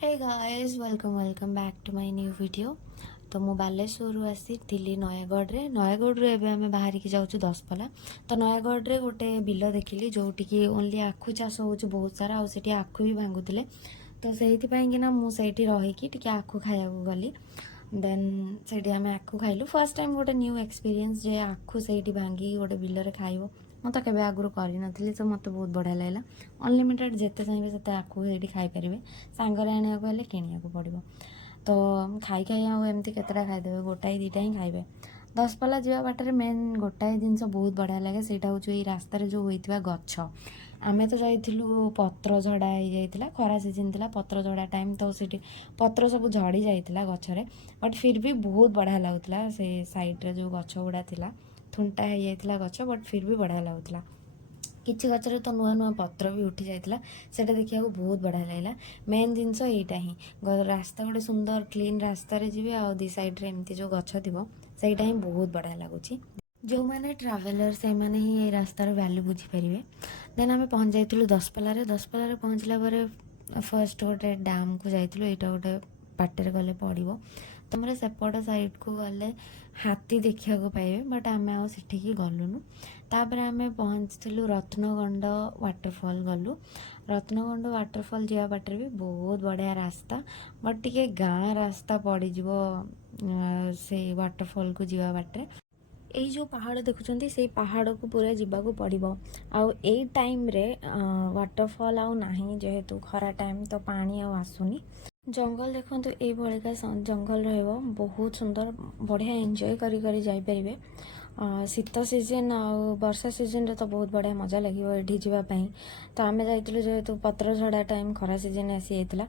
Hey guys welcome back to my new video. तो मु बालेश्वर आसी नयगढ़ एवं आम बाहर की जाऊँ दशपला। तो नयगढ़ गोटे बिल देखिली जोटिकी ओनली आखु चाष हो बहुत सारा आठी आखु भी भांगुले। तो से मुझे रहीकि आखु खाया गली। देन से आम आखु खाइलु फर्स्ट टाइम गोटे न्यू एक्सपीरियंस जे आखु से भांगी गोटे बिल खाइब मैं तो केवे आगुरी करी तो मत बहुत बढ़िया लगा। अनलिमिटेड जिते चाहिए से आखु ये खाईपारे सांगरे आने कि पड़ो। तो खाई खाई आमती केतटा खाईदे गोटाए दुटा ही खाइबे। दशपल्ला जावा बाटर मेन गोटाए जिनस बहुत बढ़िया लगे से हूँ रास्त जो होता गछ। आमे तो जाइलु पत्र झड़ा हो जाता खरा सीजन थी पत्र झड़ा टाइम तो सीटी पत्र सब झड़ी जाता गचरे बट फिर भी बहुत बढ़िया लगुला से साइड्रे जो गछ गुड़ा था थुंटा हो जाता गछ बट फिर भी बढ़िया लगुला। किसी गचर तो नुआ नुआ पत्र भी उठी जाता से देखा बहुत बढ़िया लगला। मेन जिनस यहीटा ही रास्ता गोटे सुंदर क्लीन रास्त जी आ दी सैड्रे एमती जो गछ थी सहीटा ही बहुत बढ़िया लगुच। जो मैंने ट्रावेलर से मैंने ही ये रास्तार वैल्यू बुझीपारे। देन आम पहुँच जाइलु दशपल्ला पहुँचला फर्स्ट गोटे डैम को जाइलु यहाँ गोटे बाटर गले पड़ो तुम सेपट साइड को गले हाथी देखा पाइबे बट आम आठिकी गलुनु। तापर आम पहुँचलु रत्नगंड वाटरफॉल गलु। रत्नगंड वाटरफॉल जावा बाटर भी बहुत बढ़िया रास्ता बट टिके गाँ रास्ता पड़ज से वाटरफॉल को जावा बाटे। यही जो पहाड़ देखुं से पहाड़ को पूरा जावाक पड़ो आउ टाइम रे वाटरफॉल आउ नहीं जेहेतु खरा टाइम तो पानी आसुनी। जंगल देखो ये भाया जंगल बहुत सुंदर बढ़िया एंजॉय करी जाइपारे। शीत सीजन आ वर्षा सीजन रे तो बहुत बढ़िया मजा लगे ये जावाई। तो आम जाइलु जेहेतु पत्र झड़ा टाइम खरा सीजन आसी जाता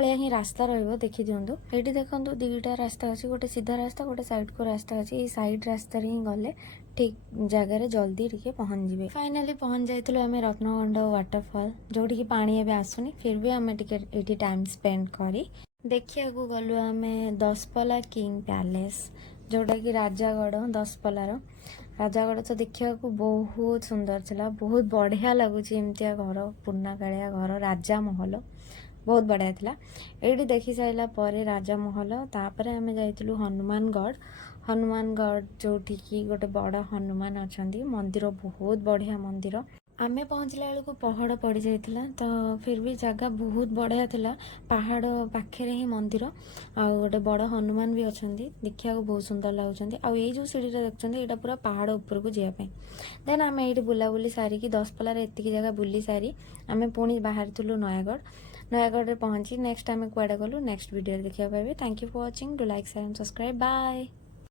ये ही रास्ता देखी दिंतु। ये देखो दुईटा रास्ता अच्छी गोटे सीधा रास्ता गोटे साइड को रास्ता अच्छी ये साइड रास्ता ही गले ठीक जगार जल्दी टिके पहुँच जाए। फाइनाली पहुँच जाइलु आम रत्नगंड वाटरफॉल जोटि की पानी एवं आसुनी फिर भी आम टे टाइम स्पेंड करी देखिया गलु आम दशपल्ला किंग पैलेस जोटा कि राजागढ़ दशपल्लार राजागढ़। तो देखा बहुत सुंदर थिला बहुत बढ़िया लगुच एमतिया घर पुराना कालिया घर राजा महल बहुत बढ़िया थिला। ये देखी सारा पर राजा महल तापर आम जाइलु हनुमानगढ़ जोठी की गोटे बड़ हनुमान अच्छा मंदिर बहुत बढ़िया मंदिर। आमे पहुँचला बेलू पहाड़ पड़ जाता तो फिर भी जगह बहुत बढ़िया थिला पहाड़ पाखे ही मंदिर आ गोटे बड़ हनुमान भी अच्छा देखा बहुत सुंदर लगुच। आई जो सीढ़ी देखते यहाँ पूरा पहाड़ ऊपर को जावाई। देन आम ये बुलाबुली सारिकी दशपल्लार एतिकी जगह बुली सारी आम पुणी बाहर नयगढ़ पहुँची नेक्स्ट आम कुआडे गलु नेक्स्ट वीडियो देखा पाइबे। Thank you for watching do like share and subscribe bye.